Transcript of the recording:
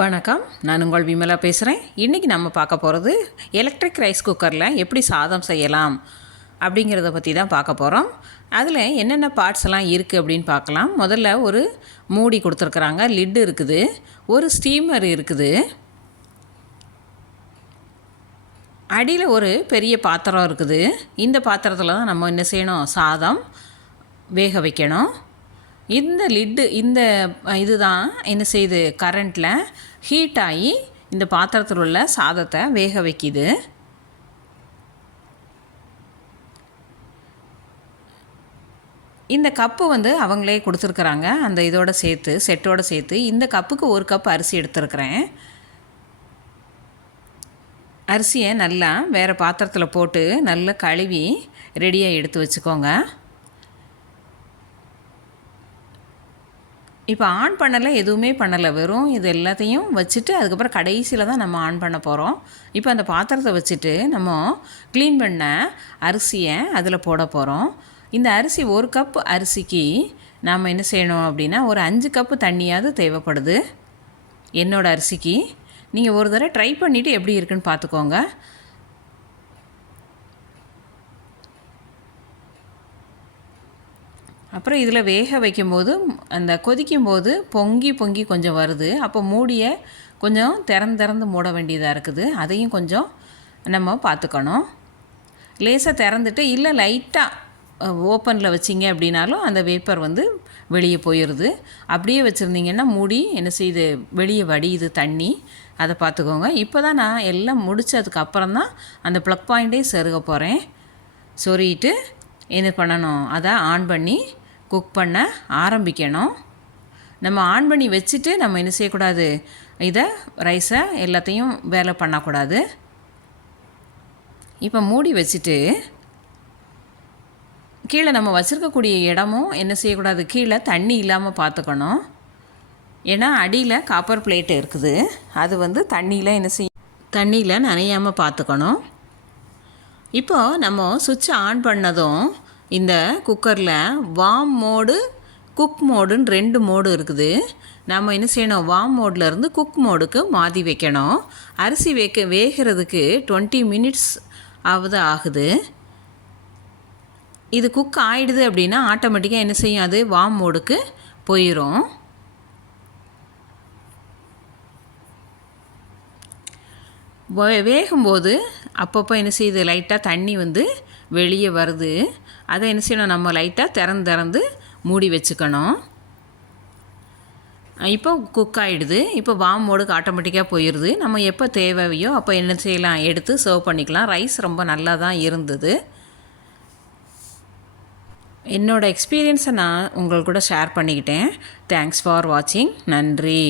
வணக்கம். நான் உங்கள் விமலா பேசுகிறேன் இன்றைக்கி நம்ம பார்க்க போகிறது எலக்ட்ரிக் ரைஸ் குக்கரில் எப்படி சாதம் செய்யலாம் அப்படிங்கிறத பற்றி தான் பார்க்க போகிறோம் அதில் என்னென்ன பார்ட்ஸ் எல்லாம் இருக்குது அப்படின்னு பார்க்கலாம். முதல்ல ஒரு மூடி கொடுத்துருக்குறாங்க. லிட்டு இருக்குது. ஒரு ஸ்டீமர் இருக்குது. அடியில் ஒரு பெரிய பாத்திரம் இருக்குது. இந்த பாத்திரத்தில் தான் நம்ம என்ன செய்யணும்? சாதம் வேக வைக்கணும். இந்த லிட்டு இந்த இதுதான் என்ன செய்யுது? கரண்ட்டில் ஹீட் ஆகி இந்த பாத்திரத்தில் உள்ள சாதத்தை வேக வைக்கிது. இந்த கப்பு வந்து அவங்களே கொடுத்துருக்குறாங்க. அந்த இதோட சேர்த்து செட்டோடு சேர்த்து இந்த கப்புக்கு ஒரு கப் அரிசி எடுத்துருக்குறேன். அரிசியை நல்லா வேறு பாத்திரத்தில் போட்டு நல்லா கழுவி ரெடியாக எடுத்து வச்சுக்கோங்க. இப்போ ஆன் பண்ணலை எதுவுமே பண்ணலை. வெறும் இது எல்லாத்தையும் வச்சுட்டு அதுக்கப்புறம் கடைசியில் தான் நம்ம ஆன் பண்ண போகிறோம் இப்போ அந்த பாத்திரத்தை வச்சுட்டு நம்ம க்ளீன் பண்ண அரிசியை அதில் போட போகிறோம் இந்த அரிசி ஒரு கப் அரிசிக்கு நாம் என்ன செய்யணும் அப்படின்னா ஒரு அஞ்சு கப்பு தண்ணியாவது தேவைப்படுது என்னோடய அரிசிக்கு. நீங்கள் ஒரு தடவை ட்ரை பண்ணிவிட்டு எப்படி இருக்குன்னு பார்த்துக்கோங்க. அப்புறம் இதில் வேக வைக்கும்போது அந்த கொதிக்கும் போது பொங்கி பொங்கி கொஞ்சம் வருது. அப்போ மூடியை கொஞ்சம் திறந்து திறந்து மூட வேண்டியதாக இருக்குது. அதையும் கொஞ்சம் நம்ம பார்த்துக்கணும். லேசாக திறந்துட்டு இல்லை லைட்டாக ஓப்பனில் வச்சிங்க அப்படின்னாலும் அந்த வேப்பர் வந்து வெளியே போயிடுது அப்படியே வச்சுருந்தீங்கன்னா மூடி என்ன செய்யுது வெளியே வடியுது தண்ணி. அதை பார்த்துக்கோங்க. இப்போ தான் நான் எல்லாம் முடித்ததுக்கு அப்புறம் தான் அந்த ப்ளக் பாயிண்ட்டே செருக போகிறேன் சொருகிட்டு என்ன பண்ணணும்? அதை ஆன் பண்ணி குக் பண்ண ஆரம்பிக்கணும். நம்ம ஆன் பண்ணி வச்சுட்டு நம்ம என்ன செய்யக்கூடாது? இதை ரைஸை எல்லாத்தையும் வேலை பண்ணக்கூடாது. இப்போ மூடி வச்சுட்டு கீழே நம்ம வச்சுருக்கக்கூடிய இடமும் என்ன செய்யக்கூடாது? கீழே தண்ணி இல்லாமல் பார்த்துக்கணும். ஏன்னா அடியில் காப்பர் பிளேட் இருக்குது. அது வந்து தண்ணியில் என்ன செய்ய தண்ணியில் நனையாமல் பார்த்துக்கணும். இப்போது நம்ம சுவிட்ச் ஆன் பண்ணதும் இந்த குக்கரில் வாம் மோடு குக் மோடுன்னு ரெண்டு மோடு இருக்குது. நம்ம என்ன செய்யணும்? வாம் மோட்லேருந்து குக் மோடுக்கு மாற்றி வைக்கணும். அரிசி வைக்க வேகிறதுக்கு டுவெண்ட்டி மினிட்ஸ் ஆகுது ஆகுது. இது குக் ஆகிடுது அப்படின்னா ஆட்டோமேட்டிக்காக என்ன செய்யும்? அது வாம் மோடுக்கு போயிடும் வேகும்போது அப்பப்போ என்ன செய்யுது? லைட்டாக தண்ணி வந்து வெளியே வருது. அதை என்ன செய்யணும்? நம்ம லைட்டாக திறந்து திறந்து மூடி வச்சுக்கணும். இப்போ குக் ஆகிடுது இப்போ வாம் மோடுக்கு ஆட்டோமேட்டிக்காக போயிடுது. நம்ம எப்போ தேவையோ அப்போ என்ன செய்யலாம்? எடுத்து சர்வ் பண்ணிக்கலாம். ரைஸ் ரொம்ப நல்லா தான் இருந்தது என்னோடய எக்ஸ்பீரியன்ஸை நான் உங்கள் கூட ஷேர் பண்ணிக்கிட்டேன். தேங்க்ஸ் ஃபார் வாட்சிங் நன்றி.